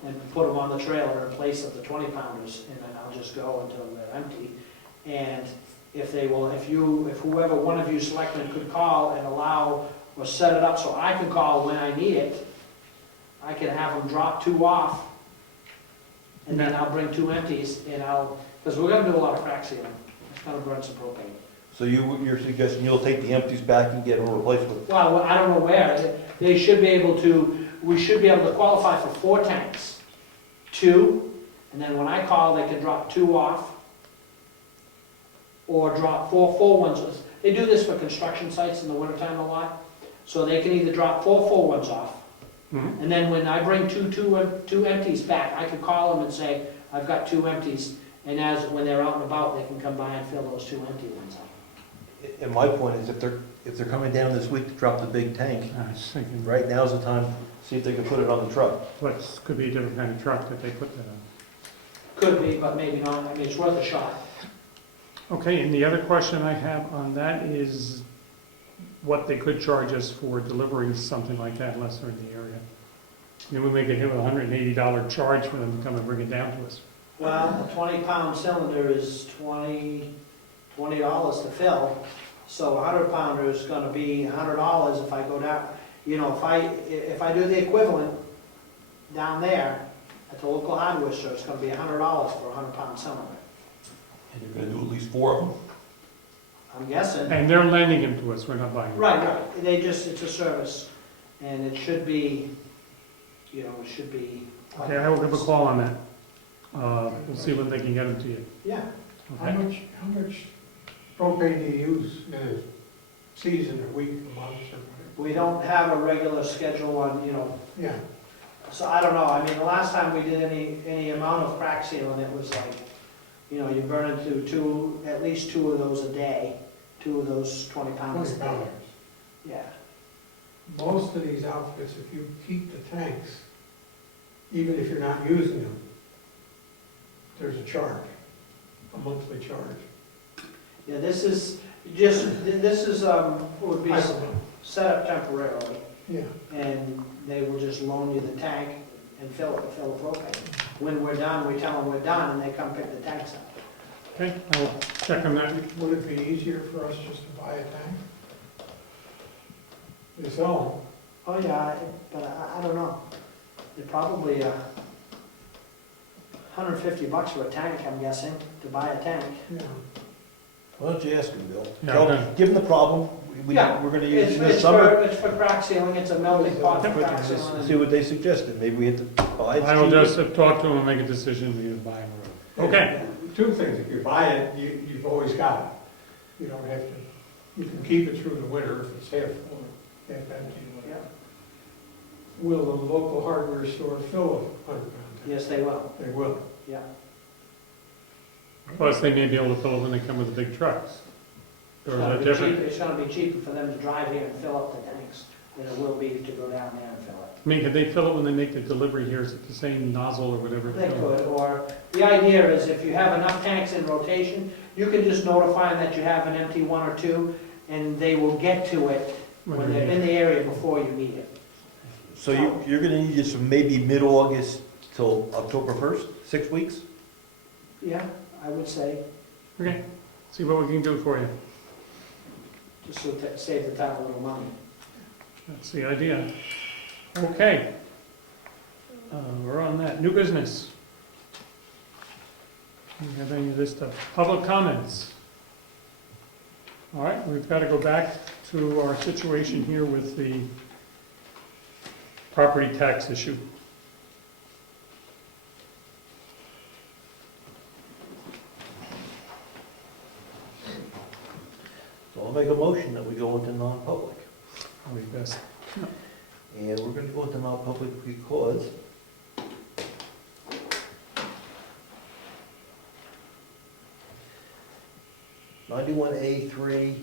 and put them on the trailer in place of the 20-pounders, and then I'll just go until they're empty. And if whoever one of you selectmen could call and allow or set it up so I can call when I need it, I can have them drop 2 off, and then I'll bring 2 empties, because we're gonna do a lot of crack sealing. It's gonna burn some propane. So you're suggesting you'll take the empties back and get them replaced with? Well, I don't know where. We should be able to qualify for 4 tanks. 2, and then when I call, they can drop 2 off, or drop 4 full ones. They do this for construction sites in the wintertime a lot, so they can either drop 4 full ones off, Mhm. and then when I bring two empties back, I can call them and say, I've got 2 empties, and when they're out and about, they can come by and fill those 2 empty ones up. And my point is, if they're coming down this week to drop the big tank, I was thinking, right now's the time, see if they can put it on the truck. what, could be a different kind of truck that they put that on. Could be, but maybe not. I mean, it's worth a shot. Okay, and the other question I have on that is what they could charge us for delivering something like that unless they're in the area. Then we may get hit with a $180 charge for them to come and bring it down to us. Well, a 20-pound cylinder is $20 to fill, so a 100-pounder is gonna be $100 if I go down. If I do the equivalent down there at the local hardware store, it's gonna be $100 for a 100-pound cylinder. And you're gonna do at least 4 of them? I'm guessing. And they're lending them to us, we're not buying them. Right. It's a service, and it should be. Okay, I will give a call on that. We'll see when they can get them to you. Yeah. Okay? How much propane do you use in a season, a week, a month, or whatever? We don't have a regular schedule on, Yeah, so I don't know, I mean, the last time we did any amount of crack sealing, it was like, you burn into at least 2 of those a day, 2 of those 20 pounds a day. $20. Yeah, Most of these outfits, if you keep the tanks, even if you're not using them, there's a charge, a monthly charge. yeah, this is, would be I don't know. set up temporarily, Yeah, and they will just loan you the tank and fill the propane. When we're done, we tell them we're done, and they come pick the tanks up. Okay, I'll check on that. would it be easier for us just to buy a tank? They sell Oh, yeah, but I don't know. They're probably $150 for a tank, I'm guessing, to buy a tank. them, yeah. Why don't you ask him, Bill? Yeah, Tell okay. him, give him the problem, Yeah, we're gonna use it in the It's summer. it's for crack sealing, it's a melting pot for crack See sealing. what they suggested, maybe we have to buy it I will cheaper. just talk to him and make a decision, we either buy them or. Okay. Two things, if you buy it, you've always got it. You don't have to, you can keep it through the winter if it's half full, half empty. Yeah. Will the local hardware store fill a 100-pound tank? Yes, they will, They will. yeah. Plus, they may be able to fill it when they come with the big trucks. Or is that It's different? gonna be cheaper for them to drive here and fill up the tanks than it will be to go down there and fill it. I mean, could they fill it when they make the delivery here? Is it the same nozzle or whatever? They could, or, the idea is if you have enough tanks in rotation, you can just notify them that you have an empty 1 or 2, and they will get to it when they're in the area before you need it. So you're gonna need this from maybe mid-August till October 1st, 6 weeks? Yeah, I would say, Okay, see what we can do for you. just to save the town a little money. That's the idea. Okay. We're on that. New business. Do you have any of this stuff? Public comments. All right, we've got to go back to our situation here with the property tax issue. So I'll make a motion that we go into non-public. Probably best. And we're gonna go into non-public because (91A3)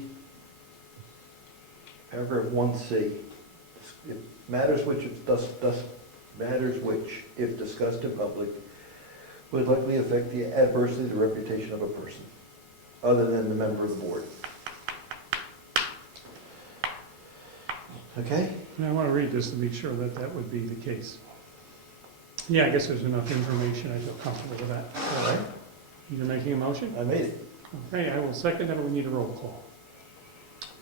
paragraph 1C, if matters which if discussed in public would likely affect adversely the reputation of a person other than the member of the board. Okay? And I want to read this to make sure that that would be the case. Yeah, I guess there's enough information. I feel comfortable with that. All right. You're making a motion? I made it. Okay, I will second that. We need a roll call.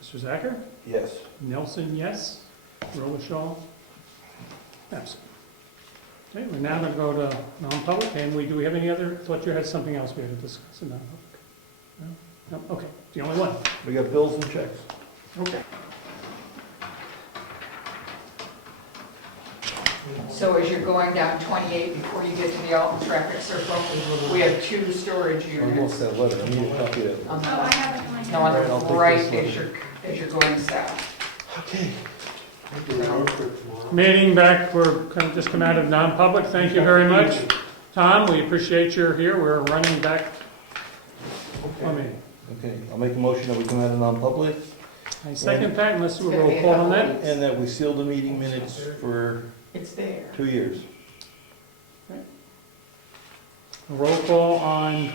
Mr. Zacher? Yes. Nelson, yes. Robisheau? Absent. Okay, we're now going to go to non-public, and do we have any other, I thought you had something else we had to discuss in non-public. No? No? Okay, the only one. We got bills and checks. Okay. So as you're going down 28, before you get to the Alton traffic circle, we have 2 storage I units. lost that letter, I need a copy of that. On Oh, I have it on No, on Right, I'll the take right this one. as you're going south. Okay. Meeting back, we're kind of just come out of non-public. Thank you very much. Tom, we appreciate you're here. We're running back. I mean, Okay, I'll make a motion that we come out of non-public I second that, unless we'll It's gonna be roll a call on couple that. weeks. and that we seal the meeting minutes for It's there. 2 years. A roll call on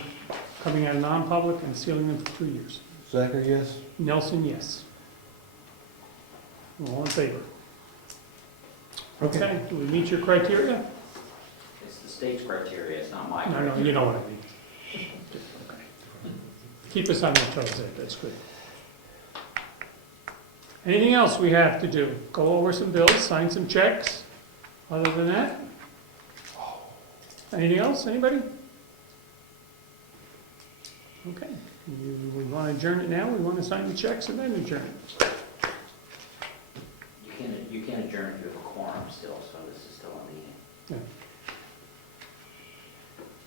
coming out of non-public and sealing them for 2 years. Zacher, yes? Nelson, yes. All in favor? Okay, do we meet your criteria? It's the state's criteria, it's not my No, criteria. no, you know what I mean. Keep us on our toes there, that's good. Anything else we have to do? Go over some bills, sign some checks? Other than that? Anything else, anybody? Okay, we want to adjourn it now, we want to sign the checks and then adjourn it. You can't adjourn if you have a quorum still, so this is still a meeting.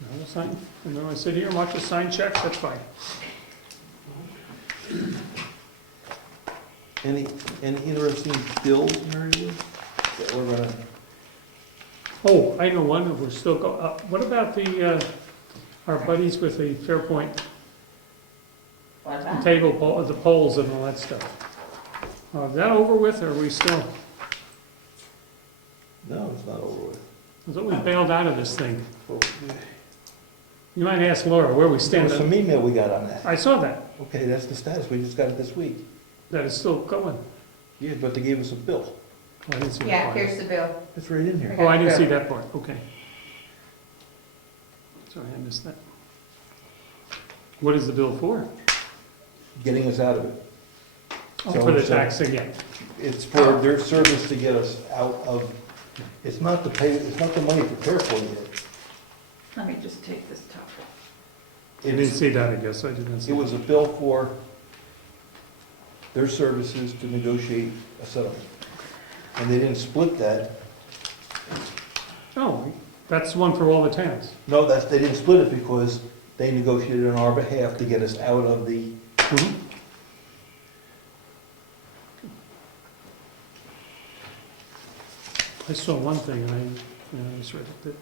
No, we'll sign, and then we sit here and watch us sign checks, that's fine. Any interesting bills or anything that we're gonna, Oh, I know one, that we're still what about our buddies with the Fairpoint What's that? the poles and all that stuff? Is that over with, or are we still, no, it's not over with. I thought we bailed out of this thing? Well, You might ask Laura where we There stand. was some email we got on that. I saw that, Okay, that's the status, we just got it this week. that is still going. Yeah, but they gave us a bill. Oh, I didn't see that Yeah, part. here's the bill. It's right in here. Oh, I didn't see that part, okay. Sorry, I missed that. What is the bill for? Getting us out of it. Oh, So for the it's, tax again. It's for their service to get us out of, it's not the pay, it's not the money for Fairpoint yet. Let me just take this top. I didn't see that, I guess, I didn't see. It was a bill for their services to negotiate a settlement. And they didn't split that. Oh, that's one for all the towns. No, they didn't split it because they negotiated on our behalf to get us out of the, I saw one thing, and I just read it, that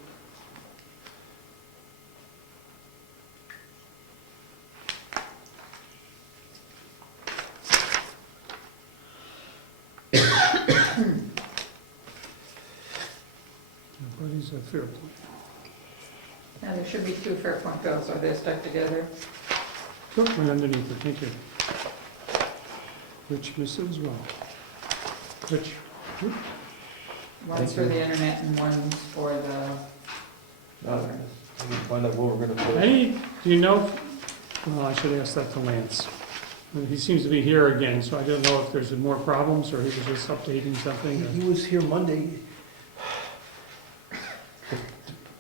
buddies at Fairpoint. Now, there should be two Fairpoint bills. Are they stuck together? Sure, right underneath it, thank you. Rich missed it as well. Rich, One's for the internet and one's for the, I can find out where we're gonna put it. do you know, well, I should ask that to Lance. He seems to be here again, so I don't know if there's more problems, or he was just updating something. or- He was here Monday.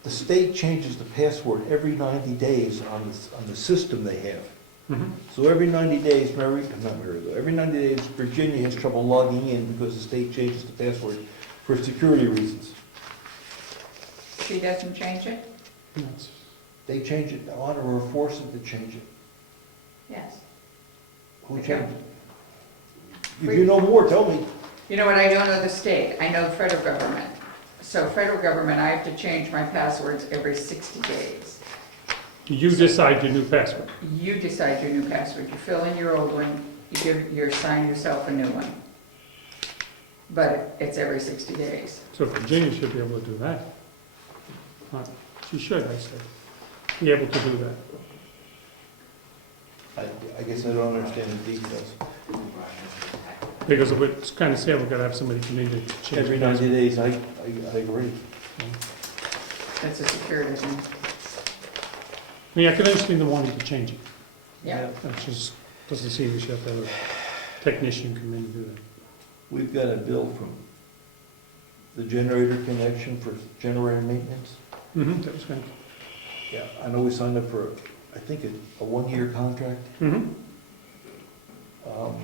The state changes the password every 90 days on the system they have. Mhm. So every 90 days, every 90 days, Virginia has trouble logging in because the state changes the password for security reasons. she doesn't change it? That's- They change it on or force them to change it. Yes. Who changed it? If you know more, tell me. You know what, I don't know the state, I know the federal government. So federal government, I have to change my passwords every 60 days. You decide your new password. You decide your new password, you fill in your old one, you assign yourself a new one. But it's every 60 days. So Virginia should be able to do that. She should, I said, be able to do that. I guess I don't understand the details. Because it's kind of sad, we're gonna have somebody come in to change. Every the 90 days, I agree. That's a security thing. I mean, I can understand the wanting to change it. Yeah. That just doesn't seem we should have to have a technician come in and do that. We've got a bill from the generator connection for generator maintenance. That was kind Yeah, I know we signed up for, I think, a one-year contract. of.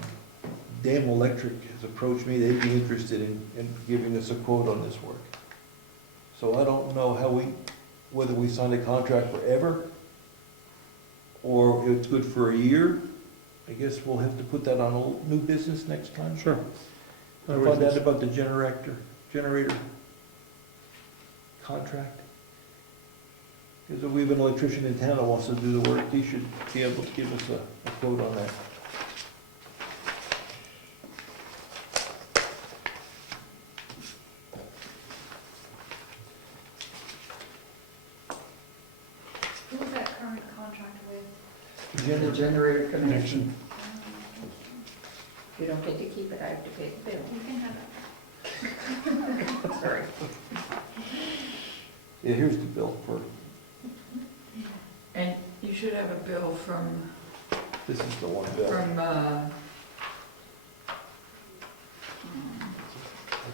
Dam Electric has approached me, they'd be interested in giving us a quote on this work. So I don't know whether we sign a contract forever, or if it's good for a year. I guess we'll have to put that on a new business next time. Sure. I found out about the generator contract. Because if we have an electrician in town that wants to do the work, he should be able to give us a quote on that. Who is that current contract with? The generator connection. Connection. You don't get to keep it, I have to pay the bill. You can have it. Sorry. Yeah, here's the bill for, And you should have a bill from, this is the one bill. I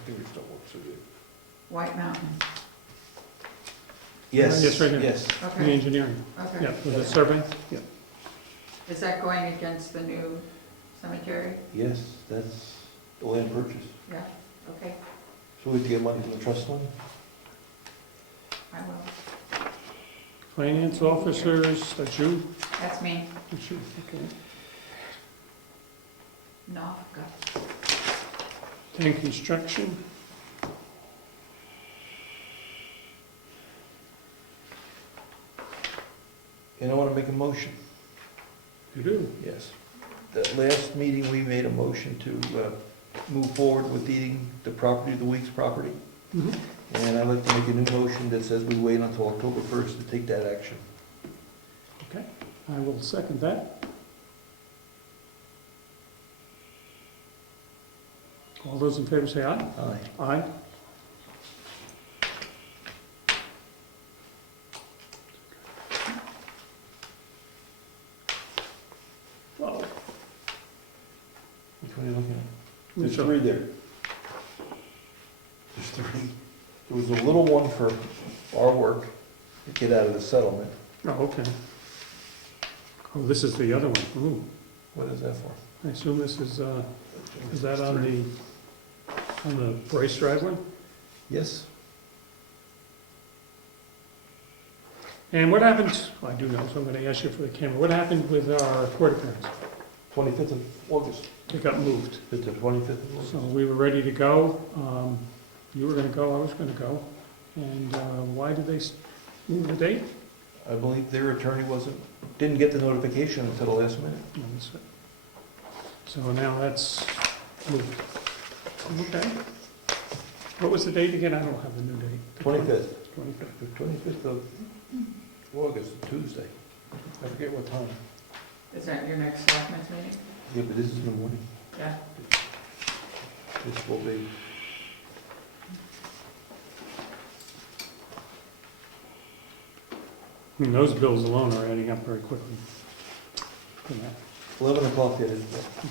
think it still works so good. White Mountain. Yes, Yes, right here. yes. The Okay, engineering, okay. yeah, with the survey, yeah. Is that going against the new cemetery? Yes, that's the land purchase. Yeah, okay, So we have to get money from the trust fund? I will. Finance officers, that's you? That's me. That's you, okay. No, I've got 10 construction. And I want to make a motion. You do? Yes. The last meeting, we made a motion to move forward with deeding the property, the week's property. Mhm. And I'd like to make a new motion that says we wait until October 1st to take that action. Okay, I will second that. All those in favor say aye. Aye. Aye. Well, Which one are you looking at? There's Sure. 3 there. There's 3. There was a little one for our work to get out of the settlement. oh, okay. Oh, this is the other one. Ooh, What is that for? I assume this is that on the Bryce Drive one? Yes. And what happened, well, I do know, so I'm gonna ask you for the camera, what happened with our court appearance? 25th of August. It got moved. It's the 25th of August. So we were ready to go. You were gonna go, I was gonna go. And why did they move the date? I believe their attorney didn't get the notification until the last minute. No, that's it. So now that's moved. Okay. What was the date again? I don't have the new date. 25th. 25th. The 25th of August, Tuesday. I forget what time. Is that your next selectmen's meeting? Yeah, but this is in the morning. Yeah. This will be. I mean, those bills alone are adding up very quickly. For that. 11 o'clock it is, Okay.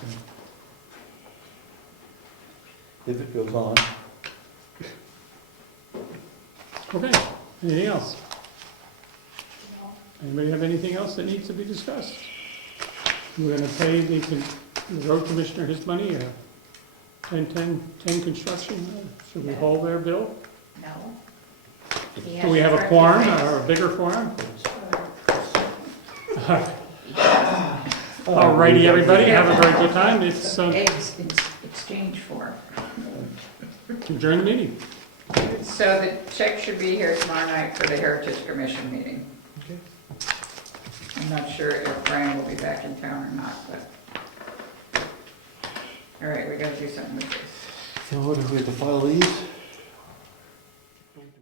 if it goes on. Okay, anything else? Anybody have anything else that needs to be discussed? We're gonna pay the road commissioner his money, 10 construction, should we hold their bill? No. Do we have a quorum, or a bigger quorum? All righty, everybody, have a very good time, it's, It's exchange for. adjourn the meeting. So the check should be here tomorrow night for the Heritage Commission meeting. Okay. I'm not sure if Brian will be back in town or not, but. All right, we gotta do something with this. So what, do we have to file these?